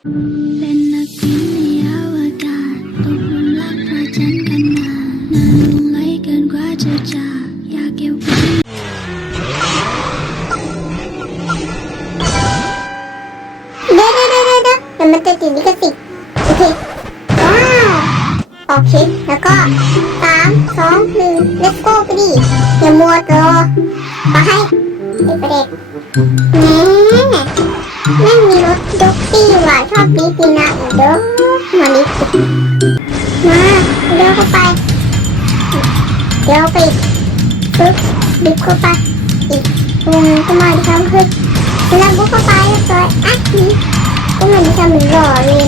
เป็นนักบินในอวกาศตกหลุมรักพระจันทร์กันนานนานลงไหลเกินกว่าจะจากอยากเก็บไว้เดี๋ยวเดี๋ยวเดี๋ยวเดี๋ยวเดี๋ยวมันจะติดลิขสิทธิ์โอเคว้าวโอเคแล้วก็สามสองหนึ่ง let's go ไปดิอย่ามัวรอไปไอ้ประเด็กแหม แม่งมีรถด็อกซี่ว่ะชอบบีปีนะอีกเด้อมาดิมาเดี๋ยวเข้าไป เดี๋ยวไปปึ๊บดิบเข้าไป อีกวงเข้ามาดิครับคือแล้วบุกเข้าไปเรียบร้อยอะนี่ก็มันจะเหมือนหล่อเลย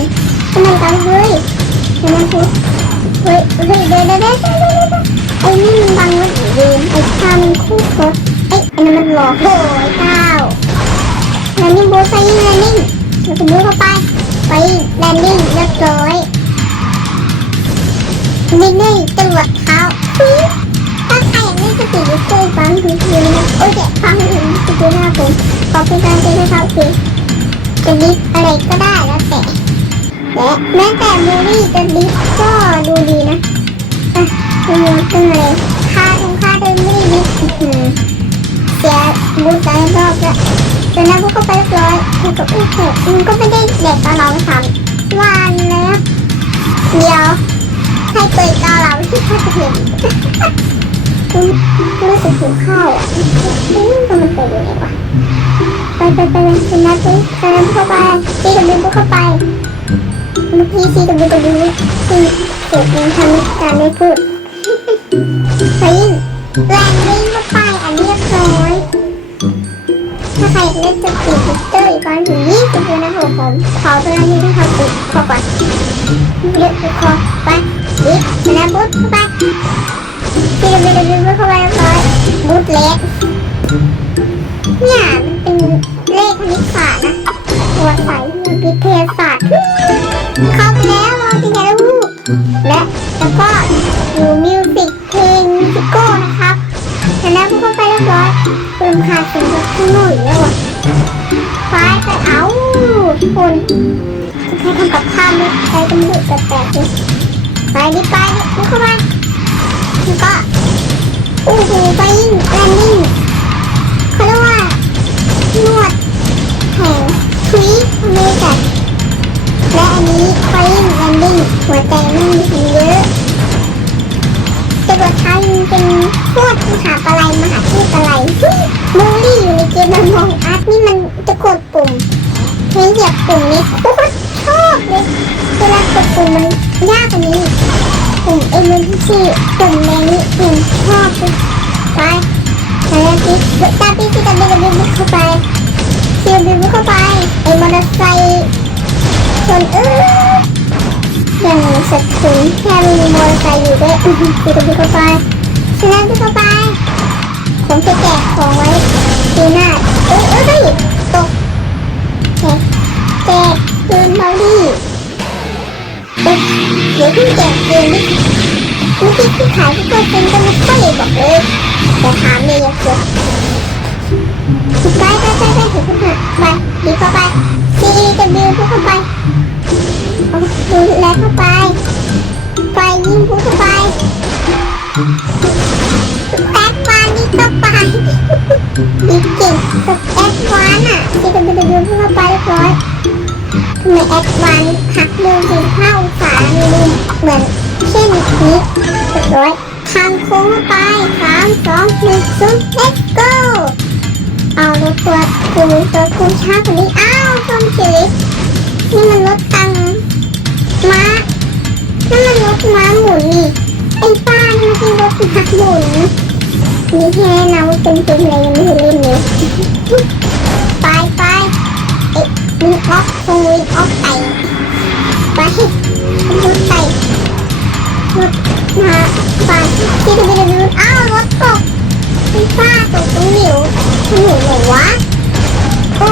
ก็มันกันเฮ้ยแล้วมันพูดเฮ้ยเฮ้ยเดี๋ยวเดี๋ยวเดี๋ยวเดี๋ยวเดี๋ยวไอ้นี่มันบังรถอีกเวนไอ้ข้ามันคู่รถไอ้อันนั้นมันหลอกโอ้ยเก้า นี่โบไซยิ่งแลนดิ้งแล้วก็บุกเข้าไปไปแลนดิ้งเรียบร้อยนี่นี่ตรวจเท้าถ้าใครอยากเล่นสปีดช่วยฟังคือคือนะโอ้ยเคฟังถึงสปีดหน้าผมขอเป็นการเจอนะครับคือจะดิฟอะไรก็ได้แล้วแต่และแม้แต่มูรี่จะดิฟก็ดูดีนะอะดูตึงเลยค่าตรงค่าเดินไม่ได้ดิฟเสียบูทหลายรอบล้ว จนนั้นพวกก็ไปเรียบร้อยแล้วก็โอเคมันก็ไม่ได้เด็กตอนเราสามวันแล้วเดี๋ยวให้เปิดเกาเราที่ข้าจะเห็นรู้สึกหิวข้าวอะอืมก็มันเป็นยังไงวะไปไปไปไปคุณนัทสิใส่น้ำเข้าไปซีดับบิวเข้าไปเมื่อกี้ซีดับบิวดับบิวคือเสียงทำการไม่พูดไปยิ่งแรงวิ่งเข้าไป จะติดพิเตอร์อีกประมาณถึงยี่สิบเดือนนะครับผมขอตัวนั้นที่ทำติดขอก่อนเยอะคอไปดิชนะบุ๊ทเข้าไปพีระมิดมิดเข้าไปเรียบร้อยบูทเล็กเนี่ยมันเป็นเลขคณิตศาสตร์นะตัวใสมันพิเทยาศาสตร์เข้าไปแล้วมองที่ไหนแล้วลูกและแล้วก็อยู่มิวสิกเพลงมิวสิโก้นะครับชนะพวกเข้าไปเรียบร้อยเติมขาดสียงจากข้างนอกอีกแล้วอะ ไปไปเอาทุกคนใครทำกับข้าวไม่ใครก็ไม่รู้แปลกๆเลยไปดิไปดิลุกเข้ามาแล้วก็โอ้โหไปยิ่งแลนดิ้งเขาเรียกว่านวดแห่งทวีปอเมริกันและอันนี้ไฟยิ่งแลนดิ้งหัวใจไม่มี ยอะแต่ตัวท้ายมันเป็นพวกมหาปลัยมหาเทพอะไรมูลี่อยู่ในเกมมันมองอาร์ตนี่มันจะกดปุ่มเฮ้เหยียบปุ่มนี้โคตรชอบเลยเวลากดปุ่มมันยากกว่านี้ผมเอ็มพีซีผมแดงนี่ผมชอบเลยไปแล้วพี่ตาพี่ที่ตาพี่ตาพี่บุกเข้าไปเซีบิบุกเข้าไปไอ้มอเตอร์ไซค์ชนเออ อย่างสะทุนแค่มีมอเตอร์ไซค์อยู่ด้วยพี่ตาพี่เข้าไปฉะนั้นพี่เข้าไปผมจะแจกของไว้ปีหน้าเอ้ยเอ้ยเฮ้ยตกแจกแจกปืนบอดี้เอ๊ะเดี๋ยวเพิ่แจกเกมนี่เมื่อกี้ที่ขายที่ตัวเซ็นก็ไม่ค่อยบอกเลยแต่ถามเลยอยากเจอไปไปไปไปถึงขึ้นมาไปดีเข้าไป C E W พูดเข้าไป แลเข้าไปไฟยิงพูดเข้าไปแอดวานนี่เข้าไปดีเก่งกับแอดวานอะ C W W พูดเข้าไปเรียบร้อยทำไมแอดวานซ์หักมุมสี่ห้าองศามีมุมเหมือนเช่นนี้เรียบร้อยทางโค้งไปสามสองหนึ่งศูนย์ let's go เอารถตัวคือตัวคุณช้ากว่านี้อ้าวชนเฉยนี่มันรถตัง ม้านั่นมันรถม้าหมุนนี่ไอ้ป้านี่มันเป็นรถม้าหมุนนี่แค่นะว่าเป็นจริงเลยยังไม่เคยเล่นเลยไปไปเอ๊ะมีออฟคงมีออฟไก่ไปรถไก่รถมาไปที่จะไปดูอ้าวรถตกพี่ป้าตกตรงหิวถนนเหรอวะโอ้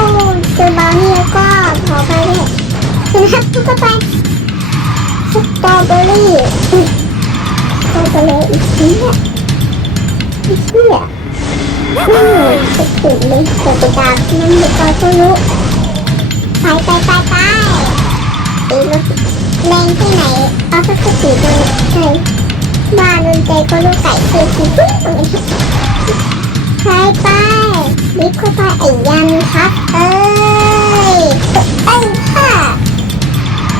เจอบาวนี่แล้วก็ขอไปเลยฉันฮับก็ไปสตรอ เบอรี่สตรอเบอรี่อีกทีเนี่ยอีกทีอะอืมสุดสุดเลยกดดตามนั่นเด็กก็รู้ไปไปไปไปตีรถแรงที่ไหนเอาสักสติดูใช่บ้านดนใจก็ลูกไก่เคยคิดปุ๊บตรงนี้ไปไปรีบเข้าไปไอ้ยันครับเอ้ยเอ้ยค่ะ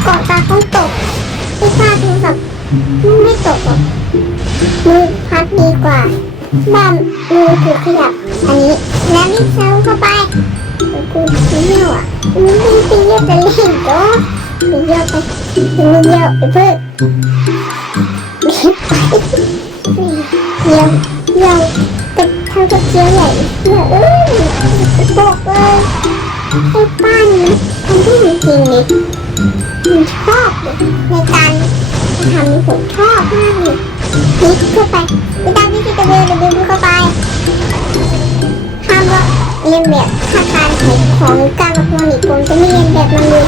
เกาะตาต้องตก ไม่พลาดโทรศัพท์ไม่ตกหรอกมือพัดดีกว่าบ้านมือถือขยับ อันนี้ แล้วรีบเซลเข้าไปกูเที่ยวอะมึงไม่ไปเยี่ยวจะเล่นจ้ะไปเยี่ยวไปไปเยี่ยวไปเพิ่งเยี่ยวเยี่ยวแต่ทางจะเที่ยวใหญ่เยี่ยเอ้ยบอกเลยไอ้ป้านี่ทำได้จริงๆเลยมันชอบในการ ทำนี่ผมชอบมากเลยนิดเข้าไปไปตามที่จะเดินเดินเข้าไปห้ามว่าเรียนแบบท่าทางของของการละครอีกผมจะไม่เรียนแบบมันเลย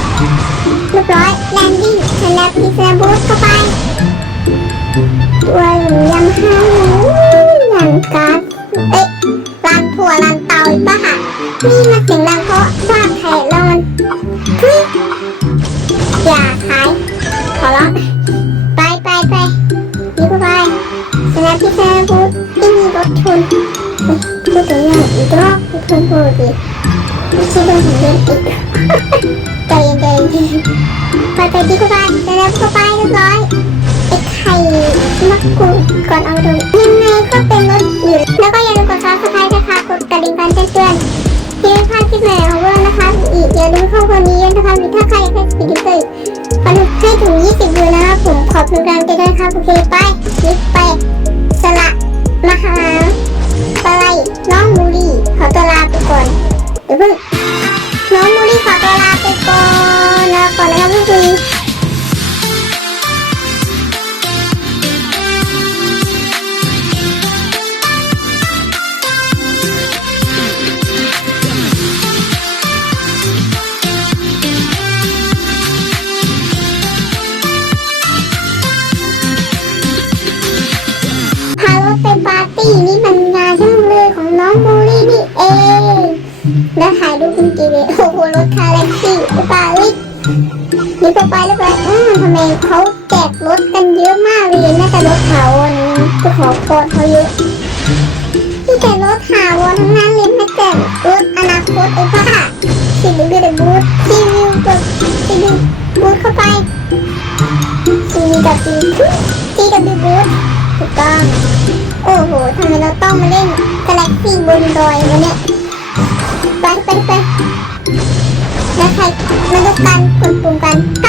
เรียบร้อยแลนดิ้งสแนปดีสแนปบูสเข้าไปตัวยำห้า ที่มีรถชนพูดถึงยางอีกรอบเพื่อนพูดดิไม่ใช่เรื่องของเรื่องอีกใจเย็นใจเย็นไปไปดีกว่าจะแล้วเข้าไปเรียบร้อยไอ้ไข่มักกูก่อนเอาดูยังไงก็เป็นรถอยู่แล้วก็อย่าลืมกดซับสไครต์นะคะกดกระดิ่งการแจ้งเตือนๆที่ไม่พลาดคลิปใหม่ของเรานะคะอีกอย่าลืมเข้าคนนี้นะคะถ้าใครอยากให้สปีดเตอร์ฟันให้ถึง 20วิวนะครับผมขอบคุณการใจด้วยครับโอเคไปลิฟไปสละ มาหาไปน้องมู คุณกี่เวโอ้โหรถคาแล็กซี่ไปปารีสนี่ไปไปแล้วไปอืมทำไมเขาแจกรถกันเยอะมากเลยน่าจะรถถาวรจะขอโคตรเขาเยอะที่แต่รถถาวรทั้งนั้นเลยไม่แจกรถอนาคตไอ้บ้าสิบิวเดบูธซีวิวกดซีวิวบูธเข้าไปซีวิวกับซีซีกับบูธถูกต้องโอ้โหทำไมเราต้องมาเล่นกาแล็กซี่บนดอยวะเนี่ย แล้วใครมาดูกันกดปุ่มกัน